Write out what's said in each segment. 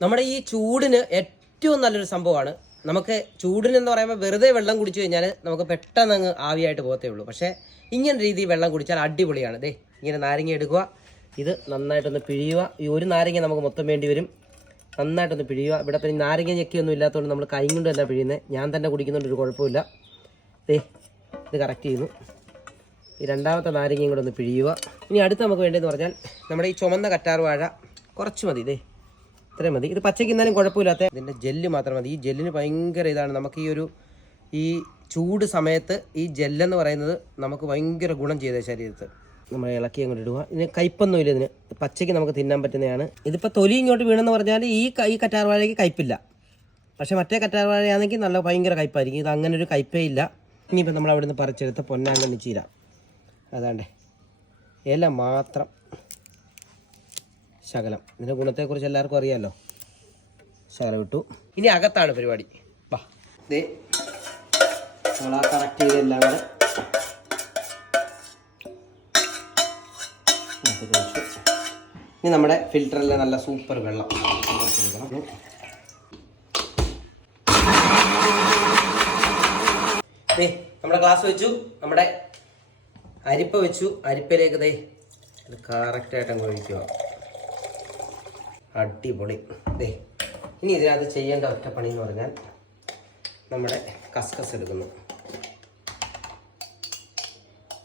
നമ്മുടെ ഈ ചൂടിന് ഏറ്റവും നല്ലൊരു സംഭവമാണ്. നമുക്ക് ചൂടിന് എന്ന് പറയുമ്പോൾ വെറുതെ വെള്ളം കുടിച്ചു കഴിഞ്ഞാൽ നമുക്ക് പെട്ടെന്ന് അങ്ങ് ആവിയായിട്ട് പോകത്തേ ഉള്ളൂ. പക്ഷേ ഇങ്ങനെ രീതിയിൽ വെള്ളം കുടിച്ചാൽ അടിപൊളിയാണ്. ദേ ഇങ്ങനെ നാരങ്ങ എടുക്കുക. ഇത് നന്നായിട്ടൊന്ന് പിഴിയുക. ഈ ഒരു നാരങ്ങ നമുക്ക് മൊത്തം വേണ്ടി വരും. നന്നായിട്ടൊന്ന് പിഴിയുക. ഇവിടെ പിന്നെ നാരങ്ങ ഞെക്കിയൊന്നും ഇല്ലാത്തതുകൊണ്ട് നമ്മൾ കൈ കൊണ്ട് തന്നെ പിഴിയുന്നത്. ഞാൻ തന്നെ കുടിക്കുന്നുണ്ട് ഒരു കുഴപ്പമില്ല. ദേ ഇത് കറക്റ്റ് ചെയ്യുന്നു. ഈ രണ്ടാമത്തെ നാരങ്ങയും കൂടെ ഒന്ന് പിഴിയുക. ഇനി അടുത്ത് നമുക്ക് വേണ്ടതെന്ന് പറഞ്ഞാൽ നമ്മുടെ ഈ ചുമന്ന കറ്റാർ വാഴ കുറച്ച് മതി. ഇതേ ഇത്രയും മതി. ഇത് പച്ചയ്ക്ക് ഇന്നാലും കുഴപ്പമില്ലാത്ത ഇതിന്റെ ജെല്ല് മാത്രം മതി. ഈ ജെല്ലിന് ഭയങ്കര ഇതാണ്. നമുക്ക് ഈ ഒരു ഈ ചൂട് സമയത്ത് ഈ ജെല്ലെന്ന് പറയുന്നത് നമുക്ക് ഭയങ്കര ഗുണം ചെയ്ത ശരീരത്ത്. നമ്മൾ ഇളക്കി അങ്ങോട്ട് ഇടുക. ഇതിന് കയ്പൊന്നും ഇല്ല ഇതിന്. പച്ചയ്ക്ക് നമുക്ക് തിന്നാൻ പറ്റുന്നതാണ്. ഇതിപ്പോൾ തൊലി ഇങ്ങോട്ട് വീണെന്ന് പറഞ്ഞാൽ ഈ ഈ കറ്റാർ വാഴയ്ക്ക് കയ്പില്ല. പക്ഷേ മറ്റേ കറ്റാർ വാഴയാണെങ്കിൽ നല്ല ഭയങ്കര കയ്പായിരിക്കും. ഇത് അങ്ങനെ ഒരു കയ്പേ ഇല്ല. ഇനിയിപ്പോൾ നമ്മൾ അവിടുന്ന് പറിച്ചെടുത്ത പൊന്നാങ്കണ്ണി ചീര. അതാണ്ടേ. ഇല മാത്രം. ശകലം. ഇതിന്റെ ഗുണത്തെക്കുറിച്ച് എല്ലാവർക്കും അറിയാമല്ലോ ശകലം ഇട്ടു. ഇനി അകത്താണ് പരിപാടി. വാ. കറക്റ്റ് ചെയ്തെല്ലാം കൂടെ അതിലേക്ക് ഒഴിച്ചു. ഇനി നമ്മുടെ ഫിൽറ്ററിലെ നല്ല സൂപ്പർ വെള്ളം. നമ്മുടെ ഗ്ലാസ് വെച്ചു. നമ്മുടെ അരിപ്പ വെച്ചു. അരിപ്പയിലേക്ക് ദേ ഇത് കറക്റ്റായിട്ട് അങ്ങ് ഒഴിക്കുക. അടിപൊളി. ദേ ഇനി ഇതിനകത്ത് ചെയ്യേണ്ട ഒറ്റ പണി എന്ന് പറഞ്ഞാൽ നമ്മുടെ കസ്കസ് എടുക്കുന്നു.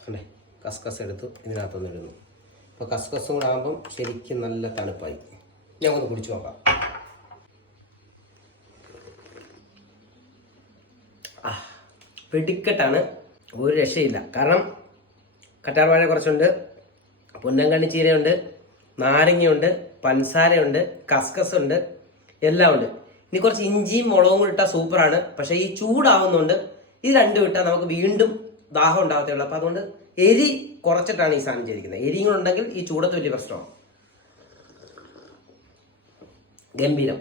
അല്ലേ കസ്കസ് എടുത്തു ഇതിനകത്തൊന്ന് ഇടുന്നു. അപ്പോൾ കസ്കസ് കൂടെ ആകുമ്പം ശരിക്കും നല്ല തണുപ്പായി. ഒന്ന് കുടിച്ചു നോക്കാം. ആ, വെടിക്കെട്ടാണ്. ഒരു രക്ഷയില്ല. കാരണം കറ്റാർവാഴ കുറച്ചുണ്ട് പൊന്നങ്കണ്ണി ചീരയുണ്ട്. നാരങ്ങയുണ്ട് പഞ്ചസാരയുണ്ട് കസ്കസ് ഉണ്ട് എല്ലാം ഉണ്ട് ഇനി കുറച്ച് ഇഞ്ചിയും മുളകും കൂടി ഇട്ടാൽ സൂപ്പറാണ്. പക്ഷേ ഈ ചൂടാവുന്നുണ്ട് ഇത് രണ്ടും ഇട്ടാൽ നമുക്ക് വീണ്ടും ദാഹം ഉണ്ടാകത്തുള്ളൂ. അപ്പം അപ്പോൾ അതുകൊണ്ട് എരി കുറച്ചിട്ടാണ് ഈ സാധനം ചെയ്തിരിക്കുന്നത്. എരിയും ഉണ്ടെങ്കിൽ ഈ ചൂടത്ത് വലിയ പ്രശ്നമാണ്. ഗംഭീരം.